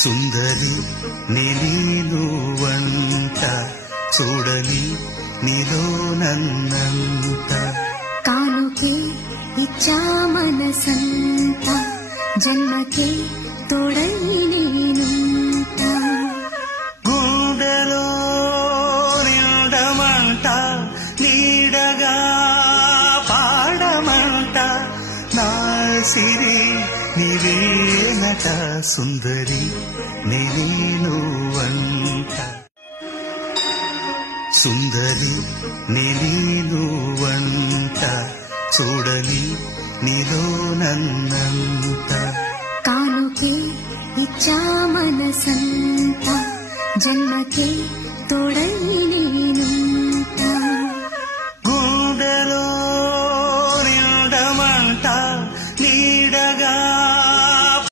సుందరి నీలువంట చూడలి నీలో నన్నంత కానుకే ఇచ్చా మనసంత జన్మకే తోడై నేనుంట గుండెలో నిండమంట నీడగా పాడమంట నా సిరి నీవేనట సుందరి నీలువంట సుందరి నీలువంట చూడలి నీలో నన్నంత కానుకే ఇచ్చా మనసంత జన్మకే తోడై